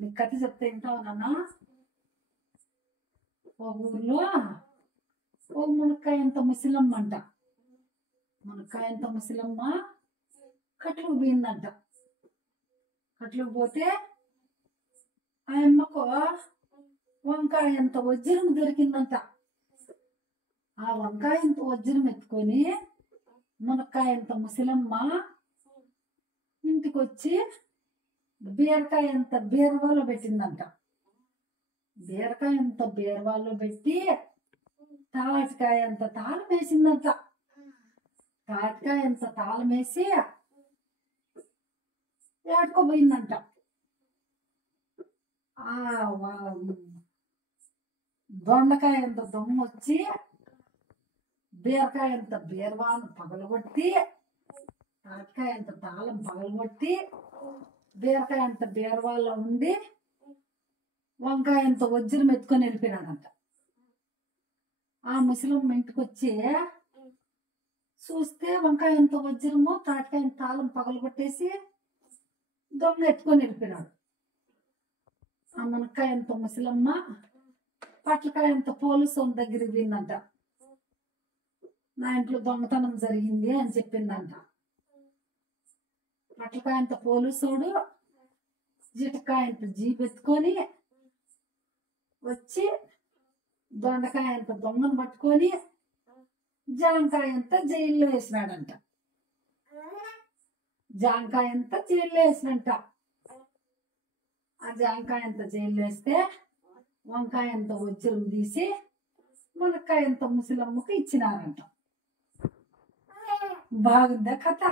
నీకు కథ చెప్తే వింటావు నాన్న. ఒక ఊర్లో ఓ మునక్కాయంత ముసలమ్మ అంట. మునక్కాయంత ముసలమ్మ కట్లకు పోయిందంట. కట్లకు పోతే ఆ అమ్మకు వంకాయంత వజ్రం దొరికిందంట. ఆ వంకాయంత వజ్రం ఎత్తుకొని మునక్కాయంత ముసలమ్మ ఇంటికి వచ్చి బీరకాయంత బీరవాలో పెట్టిందంట. బీరకాయంత బీరవాలో పెట్టి తాటికాయంత తాళం వేసిందంట. తాటికాయంత తాళం వేసి ఏడుకోపోయిందంట. ఆ దొండకాయంత దొమ్మ వచ్చి బీరకాయంత బీరవాను పగలగొట్టి తాటికాయంత తాళం పగలగొట్టి బీరకాయంత బీరవాళ్ళలో ఉండి వంకాయంత వజ్రం ఎత్తుకొని వెళ్ళిపోయినాడంట. ఆ ముసలమ్మ ఇంటికి వచ్చి చూస్తే వంకాయంత వజ్రము తాటికాయంత తాళం పగలగొట్టేసి దొంగ ఎత్తుకొని వెళ్ళిపోయినాడు. ఆ మునక్కాయంత ముసలమ్మ పట్లకాయంత పోలీసు దగ్గరికి పోయిందంట. నా ఇంట్లో దొంగతనం జరిగింది అని చెప్పిందంట. పట్లకాయంత పోలీసోడు జిటకాయంత జీప్ ఎత్తుకొని వచ్చి దొండకాయంత దొంగను పట్టుకొని జాంకాయంత జైల్లో వేసినాడంట. జాంకాయంత జైల్లో వేసినంట. ఆ జాంకాయంత జైల్లో వేస్తే వంకాయంత వజ్రం తీసి మునక్కాయంత ముసలమ్మకు ఇచ్చినారంట. బాగుందా కథ?